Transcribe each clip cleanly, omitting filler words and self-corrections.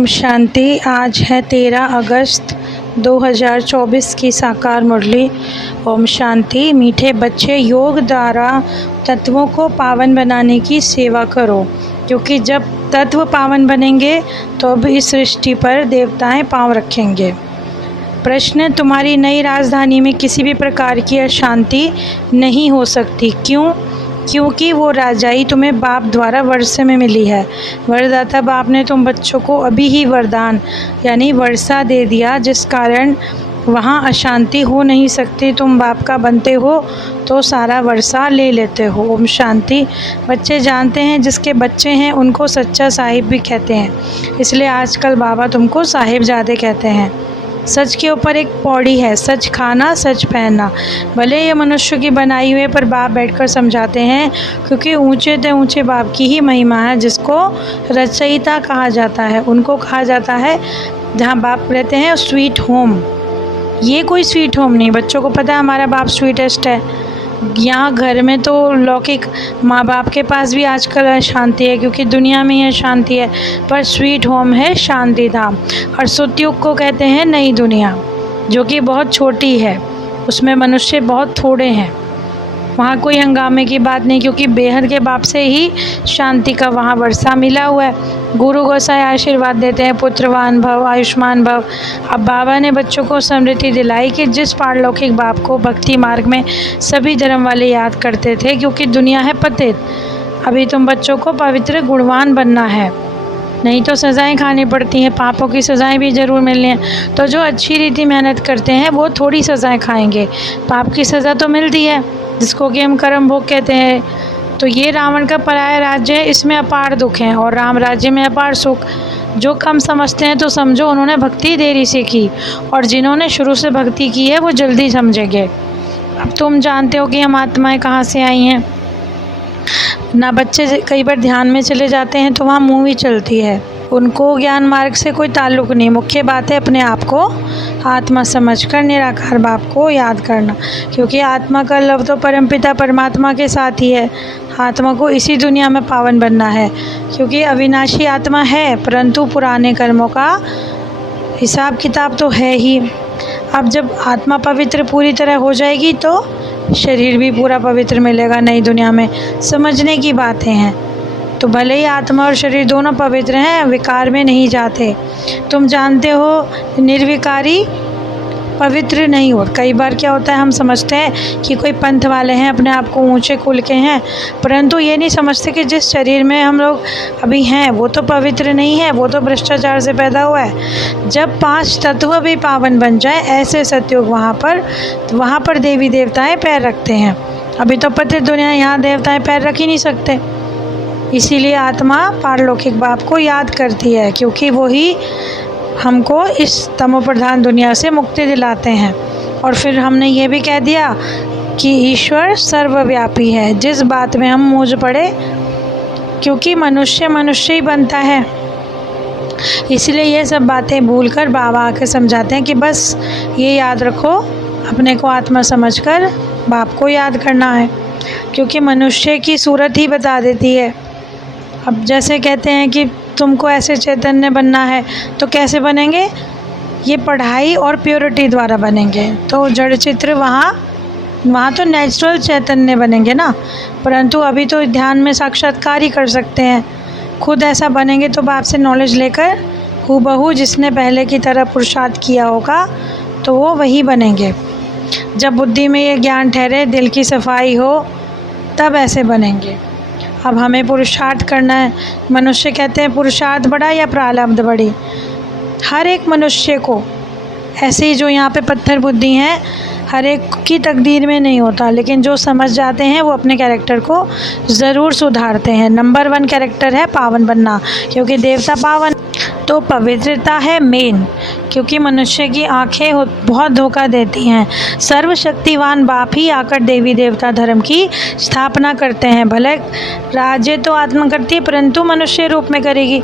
ओम शांति। आज है 13 अगस्त 2024 की साकार मुरली। ओम शांति। मीठे बच्चे, योग द्वारा तत्वों को पावन बनाने की सेवा करो, क्योंकि जब तत्व पावन बनेंगे तो अब इस सृष्टि पर देवताएं पांव रखेंगे। प्रश्न: तुम्हारी नई राजधानी में किसी भी प्रकार की अशांति नहीं हो सकती। क्यों? क्योंकि वो राजाई तुम्हें बाप द्वारा वर्षा में मिली है। वरदाता बाप ने तुम बच्चों को अभी ही वरदान यानी वर्षा दे दिया, जिस कारण वहाँ अशांति हो नहीं सकती। तुम बाप का बनते हो तो सारा वर्षा ले लेते हो। ओम शांति। बच्चे जानते हैं जिसके बच्चे हैं उनको सच्चा साहिब भी कहते हैं, इसलिए आजकल बाबा तुमको साहिबजादे कहते हैं। सच के ऊपर एक पौड़ी है, सच खाना सच पहनना। भले ये मनुष्य की बनाई हुई, पर बाप बैठकर समझाते हैं, क्योंकि ऊंचे ते ऊंचे बाप की ही महिमा है, जिसको रचयिता कहा जाता है। उनको कहा जाता है जहाँ बाप रहते हैं स्वीट होम। ये कोई स्वीट होम नहीं, बच्चों को पता है हमारा बाप स्वीटेस्ट है। यहाँ घर में तो लौकिक माँ बाप के पास भी आजकल अशांति है, क्योंकि दुनिया में ही शांति है, पर स्वीट होम है शांति धाम। और सतयुग को कहते हैं नई दुनिया, जो कि बहुत छोटी है, उसमें मनुष्य बहुत थोड़े हैं। वहाँ कोई हंगामे की बात नहीं, क्योंकि बेहद के बाप से ही शांति का वहाँ वर्षा मिला हुआ है। गुरु गोसाई आशीर्वाद देते हैं, पुत्रवान भव, आयुष्मान भव। अब बाबा ने बच्चों को स्मृति दिलाई कि जिस पारलौकिक बाप को भक्ति मार्ग में सभी धर्म वाले याद करते थे, क्योंकि दुनिया है पतित। अभी तुम बच्चों को पवित्र गुणवान बनना है, नहीं तो सज़ाएं खानी पड़ती हैं। पापों की सज़ाएं भी ज़रूर मिलनी हैं। तो जो अच्छी रीति मेहनत करते हैं वो थोड़ी सज़ाएं खाएंगे, पाप की सज़ा तो मिलती है, जिसको कि हम कर्म भोग कहते हैं। तो ये रावण का पराया राज्य है, इसमें अपार दुख है, और राम राज्य में अपार सुख। जो कम समझते हैं तो समझो उन्होंने भक्ति देरी से की, और जिन्होंने शुरू से भक्ति की है वो जल्दी समझेंगे। अब तुम जानते हो कि हम आत्माएं कहाँ से आई हैं ना। बच्चे कई बार ध्यान में चले जाते हैं तो वहाँ मूवी चलती है, उनको ज्ञान मार्ग से कोई ताल्लुक़ नहीं। मुख्य बात है अपने आप को आत्मा समझकर निराकार बाप को याद करना, क्योंकि आत्मा का लव तो परमपिता परमात्मा के साथ ही है। आत्मा को इसी दुनिया में पावन बनना है, क्योंकि अविनाशी आत्मा है, परंतु पुराने कर्मों का हिसाब किताब तो है ही। अब जब आत्मा पवित्र पूरी तरह हो जाएगी तो शरीर भी पूरा पवित्र मिलेगा नई दुनिया में। समझने की बातें हैं। तो भले ही आत्मा और शरीर दोनों पवित्र हैं, विकार में नहीं जाते। तुम जानते हो निर्विकारी पवित्र नहीं हो। कई बार क्या होता है, हम समझते हैं कि कोई पंथ वाले हैं, अपने आप को ऊंचे कुल के हैं, परंतु ये नहीं समझते कि जिस शरीर में हम लोग अभी हैं वो तो पवित्र नहीं है, वो तो भ्रष्टाचार से पैदा हुआ है। जब 5 तत्व भी पावन बन जाए, ऐसे सतयुग वहाँ पर देवी देवताएं पैर रखते हैं। अभी तो पतित दुनिया, यहाँ देवताएं पैर रख ही नहीं सकते। इसीलिए आत्मा पारलौकिक बाप को याद करती है, क्योंकि वो ही हमको इस तमो प्रधान दुनिया से मुक्ति दिलाते हैं। और फिर हमने ये भी कह दिया कि ईश्वर सर्वव्यापी है। जिस बात में हम मूझ पड़े, क्योंकि मनुष्य ही बनता है, इसलिए ये सब बातें भूलकर बाबा आके समझाते हैं कि बस ये याद रखो, अपने को आत्मा समझकर बाप को याद करना है, क्योंकि मनुष्य की सूरत ही बता देती है। अब जैसे कहते हैं कि तुमको ऐसे चैतन्य बनना है, तो कैसे बनेंगे? ये पढ़ाई और प्योरिटी द्वारा बनेंगे। तो जड़ चित्र वहाँ तो नेचुरल चैतन्य बनेंगे ना, परंतु अभी तो ध्यान में साक्षात्कार ही कर सकते हैं। खुद ऐसा बनेंगे तो बाप से नॉलेज लेकर हूबहू जिसने पहले की तरह पुरुषार्थ किया होगा तो वो वही बनेंगे। जब बुद्धि में ये ज्ञान ठहरे, दिल की सफाई हो, तब ऐसे बनेंगे। अब हमें पुरुषार्थ करना है। मनुष्य कहते हैं पुरुषार्थ बड़ा या प्रारब्ध बड़ी। हर एक मनुष्य को ऐसे ही, जो यहाँ पे पत्थर बुद्धि हैं, हर एक की तकदीर में नहीं होता, लेकिन जो समझ जाते हैं वो अपने कैरेक्टर को ज़रूर सुधारते हैं। नंबर 1 कैरेक्टर है पावन बनना, क्योंकि देवता पावन, तो पवित्रता है मेन, क्योंकि मनुष्य की आंखें बहुत धोखा देती हैं। सर्वशक्तिवान बाप ही आकर देवी देवता धर्म की स्थापना करते हैं। भले राज्य तो आत्मा करती है, परंतु मनुष्य रूप में करेगी।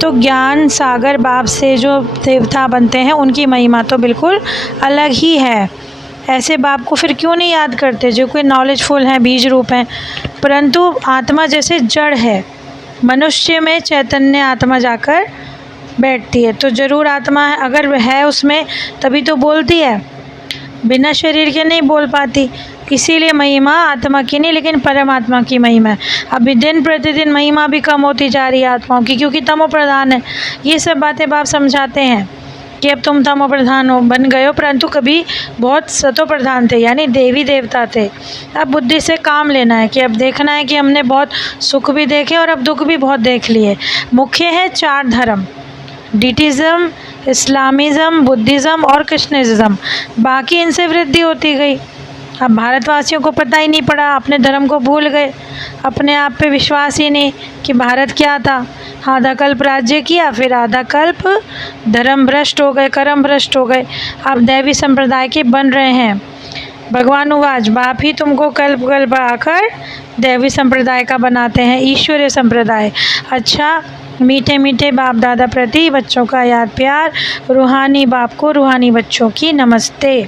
तो ज्ञान सागर बाप से जो देवता बनते हैं, उनकी महिमा तो बिल्कुल अलग ही है। ऐसे बाप को फिर क्यों नहीं याद करते, जो कोई नॉलेजफुल हैं, बीज रूप हैं, परंतु आत्मा जैसे जड़ है। मनुष्य में चैतन्य आत्मा जाकर बैठती है तो ज़रूर आत्मा है, अगर है उसमें तभी तो बोलती है, बिना शरीर के नहीं बोल पाती। इसीलिए महिमा आत्मा की नहीं लेकिन परमात्मा की महिमा है। अभी दिन प्रतिदिन महिमा भी कम होती जा रही है आत्माओं की, क्योंकि तमो प्रधान है। ये सब बातें बाप समझाते हैं कि अब तुम तमो प्रधान हो बन गए हो, परंतु कभी बहुत सतो प्रधान थे, यानी देवी देवता थे। अब बुद्धि से काम लेना है कि अब देखना है कि हमने बहुत सुख भी देखे और अब दुख भी बहुत देख लिए। मुख्य है 4 धर्म, डिटिज़म, इस्लामिज़म, बुद्धिज़्म और कृष्णिज़्म। बाकी इनसे वृद्धि होती गई। अब भारतवासियों को पता ही नहीं पड़ा, अपने धर्म को भूल गए, अपने आप पे विश्वास ही नहीं कि भारत क्या था। आधा कल्प राज्य किया, फिर आधा कल्प धर्म भ्रष्ट हो गए, कर्म भ्रष्ट हो गए। अब दैवी संप्रदाय के बन रहे हैं। भगवान उवाच, बाप ही तुमको कल्प कल्प आकर दैवी संप्रदाय का बनाते हैं, ईश्वरीय संप्रदाय। अच्छा, मीठे मीठे बाप दादा प्रति बच्चों का याद प्यार। रूहानी बाप को रूहानी बच्चों की नमस्ते।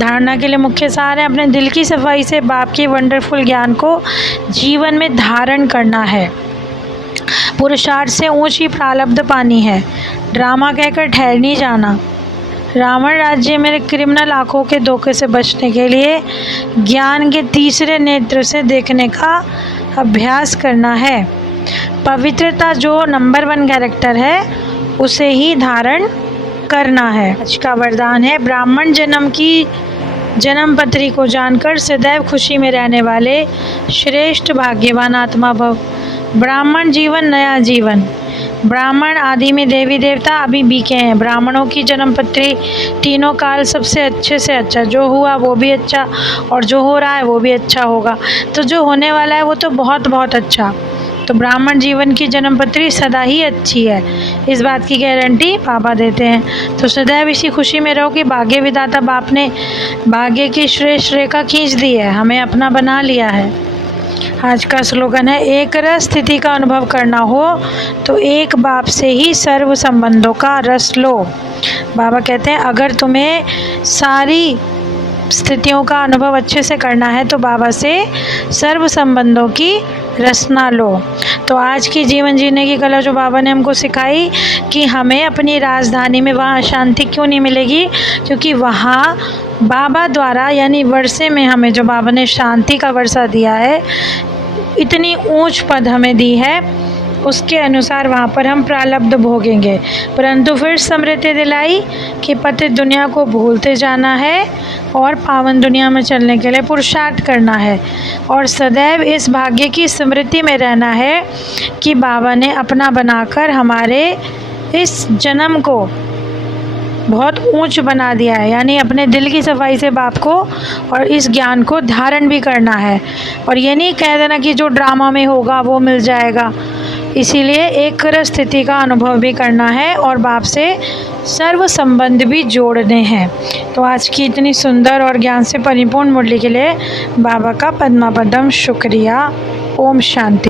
धारणा के लिए मुख्य सार है अपने दिल की सफाई से बाप के वंडरफुल ज्ञान को जीवन में धारण करना है। पुरुषार्थ से ऊंची प्रारब्ध पानी है। ड्रामा कहकर ठहर नहीं जाना। रावण राज्य में क्रिमिनल आँखों के धोखे से बचने के लिए ज्ञान के तीसरे नेत्र से देखने का अभ्यास करना है। पवित्रता जो नंबर 1 कैरेक्टर है उसे ही धारण करना है। आज का वरदान है ब्राह्मण जन्म की जन्म पत्री को जानकर सदैव खुशी में रहने वाले श्रेष्ठ भाग्यवान आत्मा भव। ब्राह्मण जीवन नया जीवन। ब्राह्मण आदि में देवी देवता अभी बीके हैं। ब्राह्मणों की जन्म पत्री तीनों काल सबसे अच्छे से अच्छा, जो हुआ वो भी अच्छा और जो हो रहा है वो भी अच्छा होगा, तो जो होने वाला है वो तो बहुत बहुत अच्छा। तो ब्राह्मण जीवन की जन्म पत्री सदा ही अच्छी है, इस बात की गारंटी बाबा देते हैं। तो सदैव इसी खुशी में रहो कि भाग्य विधाता बाप ने भाग्य की श्रेष्ठ रेखा खींच दी है, हमें अपना बना लिया है। आज का स्लोगन है एक रस स्थिति का अनुभव करना हो तो एक बाप से ही सर्व संबंधों का रस लो। बाबा कहते हैं अगर तुम्हें सारी स्थितियों का अनुभव अच्छे से करना है तो बाबा से सर्व संबंधों की रसना लो। तो आज की जीवन जीने की कला जो बाबा ने हमको सिखाई कि हमें अपनी राजधानी में वहाँ शांति क्यों नहीं मिलेगी, क्योंकि वहाँ बाबा द्वारा यानी वर्षे में हमें जो बाबा ने शांति का वर्षा दिया है, इतनी ऊंच पद हमें दी है, उसके अनुसार वहाँ पर हम प्रारब्ध भोगेंगे। परंतु फिर स्मृति दिलाई कि पतित दुनिया को भूलते जाना है और पावन दुनिया में चलने के लिए पुरुषार्थ करना है और सदैव इस भाग्य की स्मृति में रहना है कि बाबा ने अपना बनाकर हमारे इस जन्म को बहुत ऊंच बना दिया है, यानी अपने दिल की सफाई से बाप को और इस ज्ञान को धारण भी करना है। और ये नहीं कह देना कि जो ड्रामा में होगा वो मिल जाएगा, इसीलिए एक स्थिति का अनुभव भी करना है और बाप से सर्व संबंध भी जोड़ने हैं। तो आज की इतनी सुंदर और ज्ञान से परिपूर्ण मुरली के लिए बाबा का पद्मापदम शुक्रिया। ओम शांति।